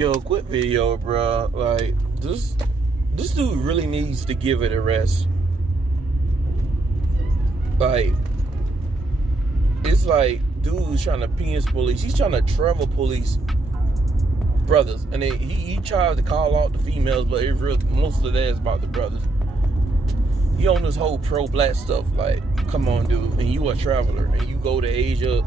Yo, quick video, bro. Like, this dude really needs to give it a rest. Like, it's like dude's trying to penis police. He's trying to travel police brothers, and then he tries to call out the females, but it really, most of that is about the brothers. He on this whole pro-black stuff. Like, come on, dude. And you a traveler, and you go to Asia.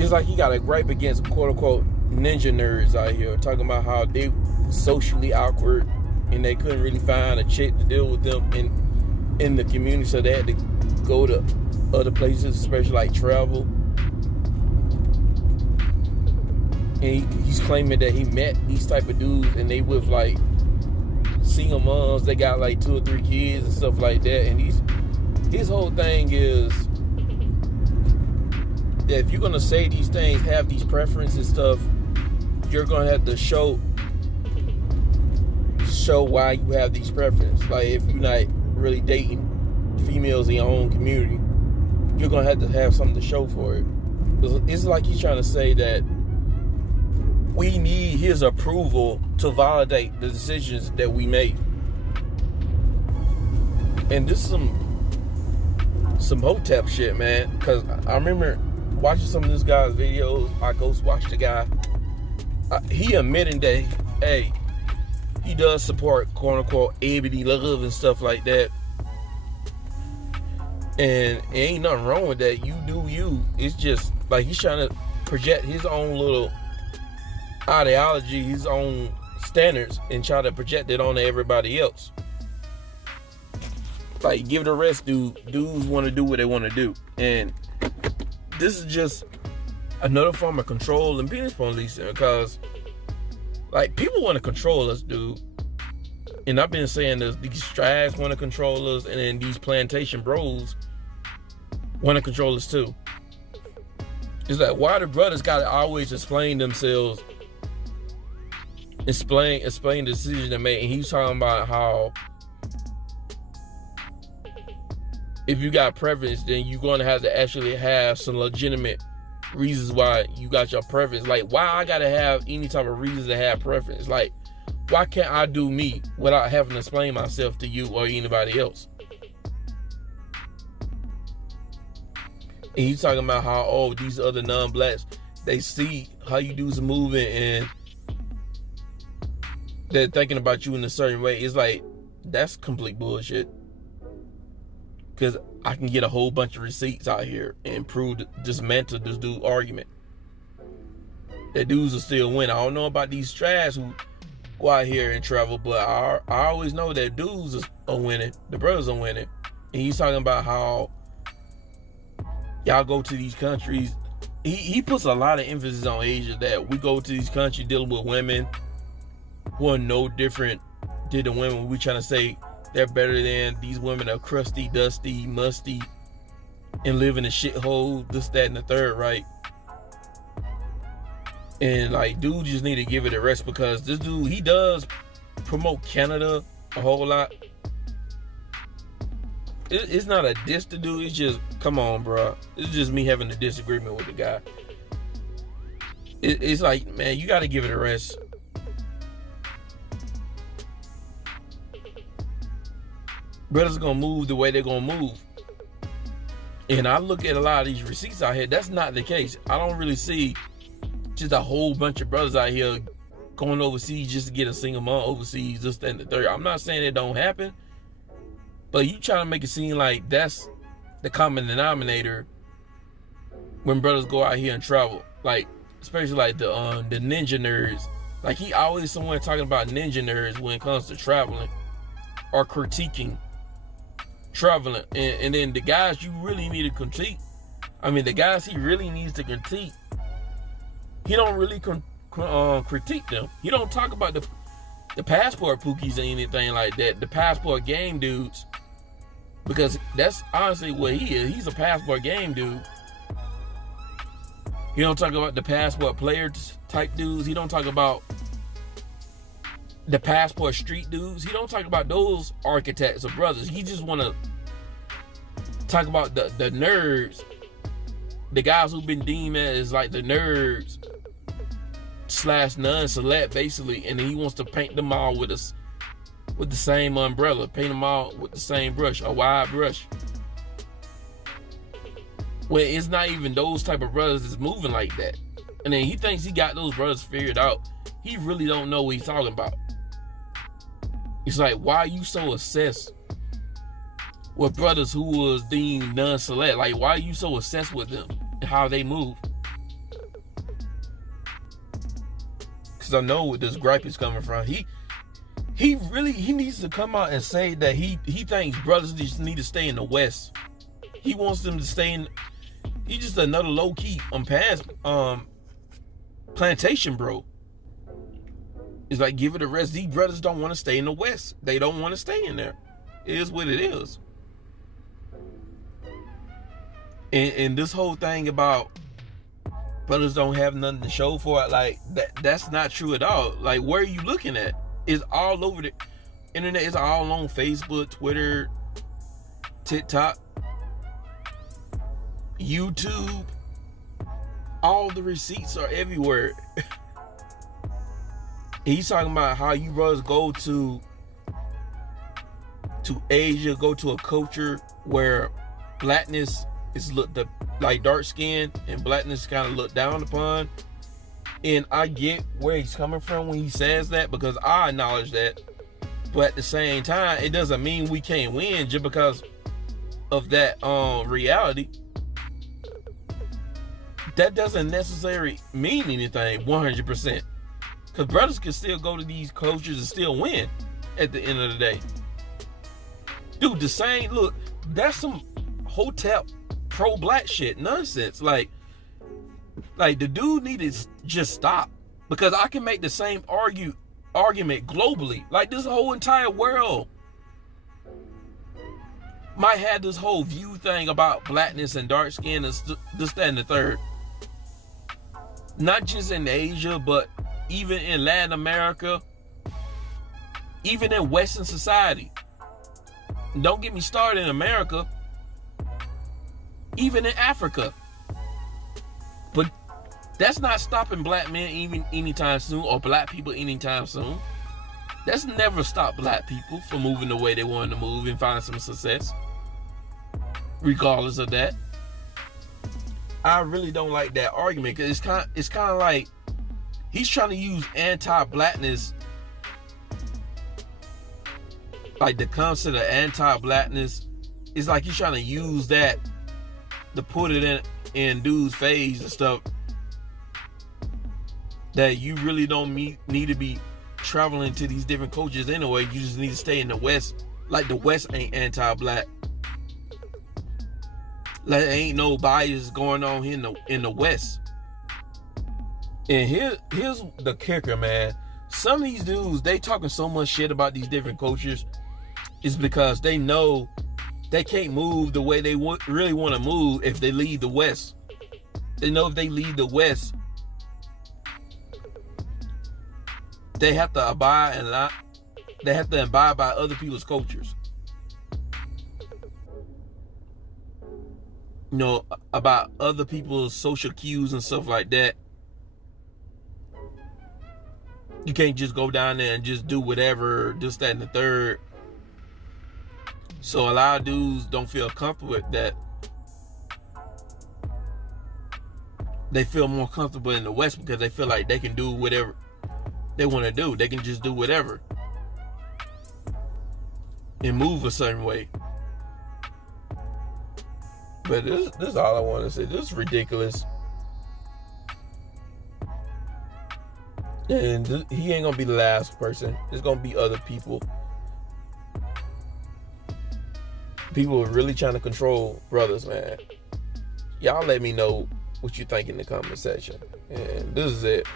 It's like he got a gripe against quote-unquote ninja nerds out here, talking about how they socially awkward and they couldn't really find a chick to deal with them in the community, so they had to go to other places, especially like travel. And he's claiming that he met these type of dudes and they with like single moms, they got like 2 or 3 kids and stuff like that. And his whole thing is that if you're gonna say these things, have these preferences and stuff, you're gonna have to show why you have these preferences. Like, if you're not really dating females in your own community, you're gonna have something to show for it. It's like he's trying to say that we need his approval to validate the decisions that we make. And this is some hotep shit, man. Because I remember watching some of this guy's videos. I ghost watched the guy. He admitting that, hey, he does support quote-unquote ABD love and stuff like that. And it ain't nothing wrong with that. You do you. It's just like he's trying to project his own little ideology, his own standards, and try to project it onto everybody else. Like, give it a rest, dude. Dudes want to do what they want to do. And this is just another form of control and penis policing, because like, people want to control us, dude. And I've been saying this, these strags want to control us, and then these plantation bros want to control us too. It's like, why the brothers gotta always explain themselves, explain the decision they made. And he's talking about how if you got preference, then you're going to have to actually have some legitimate reasons why you got your preference. Like, why I gotta have any type of reasons to have preference? Like, why can't I do me without having to explain myself to you or anybody else? And he's talking about how, oh, these other non-blacks, they see how you dudes are moving and they're thinking about you in a certain way. It's like, that's complete bullshit. Because I can get a whole bunch of receipts out here and dismantle this dude argument. That dudes will still win. I don't know about these trash who go out here and travel, but I always know that dudes are winning. The brothers are winning. And he's talking about how y'all go to these countries. He puts a lot of emphasis on Asia, that we go to these countries dealing with women who are no different than the women we trying to say they're better than. These women are crusty, dusty, musty, and live in a shithole, this, that, and the third, right? And like, dude just need to give it a rest, because this dude, he does promote Canada a whole lot. It's not a diss to do. It's just, come on, bro. It's just me having a disagreement with the guy. It's like, man, you got to give it a rest. Brothers are going to move the way they're going to move. And I look at a lot of these receipts out here. That's not the case. I don't really see just a whole bunch of brothers out here going overseas just to get a single mom overseas, this, that, and the third. I'm not saying it don't happen, but you trying to make it seem like that's the common denominator when brothers go out here and travel. Like, especially like the ninja nerds. Like, he always someone talking about ninja nerds when it comes to traveling or critiquing traveling. And then the guys you really need to critique, I mean, the guys he really needs to critique, he don't really critique them. He don't talk about the passport pookies or anything like that, the passport game dudes, because that's honestly what he is. He's a passport game dude. He don't talk about the passport player type dudes. He don't talk about the passport street dudes. He don't talk about those architects or brothers. He just want to talk about the nerds the guys who've been deemed as like the nerds slash non-select basically, and then he wants to paint them all with us with the same umbrella, paint them all with the same brush, a wide brush. When it's not even those type of brothers that's moving like that. And then he thinks he got those brothers figured out. He really don't know what he's talking about. It's like, why are you so obsessed with brothers who was deemed non-select? Like, why are you so obsessed with them and how they move? Because I know where this gripe is coming from. He needs to come out and say that he thinks brothers just need to stay in the West. He wants them to stay in. He's just another low-key plantation bro. It's like, give it a rest. These brothers don't want to stay in the West. They don't want to stay in there. It is what it is. And this whole thing about brothers don't have nothing to show for it, like that's not true at all. Like, where are you looking at? It's all over the internet. It's all on Facebook, Twitter, TikTok, YouTube. All the receipts are everywhere. He's talking about how you brothers go to Asia, go to a culture where blackness is looked up, like dark skin and blackness kind of looked down upon. And I get where he's coming from when he says that, because I acknowledge that. But at the same time, it doesn't mean we can't win just because of that reality. That doesn't necessarily mean anything 100%. Because brothers can still go to these cultures and still win at the end of the day. Dude, the same, look, that's some hotep pro-black shit nonsense. Like the dude needed to just stop. Because I can make the same argument globally. Like, this whole entire world might have this whole view thing about blackness and dark skin and this, that, and the third. Not just in Asia, but even in Latin America, even in Western society. Don't get me started in America, even in Africa. But that's not stopping black men even anytime soon, or black people anytime soon. That's never stopped black people from moving the way they wanted to move and find some success, regardless of that. I really don't like that argument, because it's kind of like he's trying to use anti-blackness, like the concept of anti-blackness. It's like he's trying to use that to put it in dude's face and stuff, that you really don't need to be traveling to these different cultures anyway. You just need to stay in the West. Like, the West ain't anti-black. Like, there ain't no bias going on here in the West. And here's the kicker, man. Some of these dudes, they talking so much shit about these different cultures is because they know they can't move the way they really want to move if they leave the West. They know if they leave the West, they have to abide by other people's cultures. You know, about other people's social cues and stuff like that. You can't just go down there and just do whatever, this, that, and the third. So a lot of dudes don't feel comfortable with that. They feel more comfortable in the West because they feel like they can do whatever they want to do. They can just do whatever and move a certain way. But this is all I want to say. This is ridiculous. And he ain't going to be the last person. There's going to be other people. People are really trying to control brothers, man. Y'all let me know what you think in the comment section. And this is it.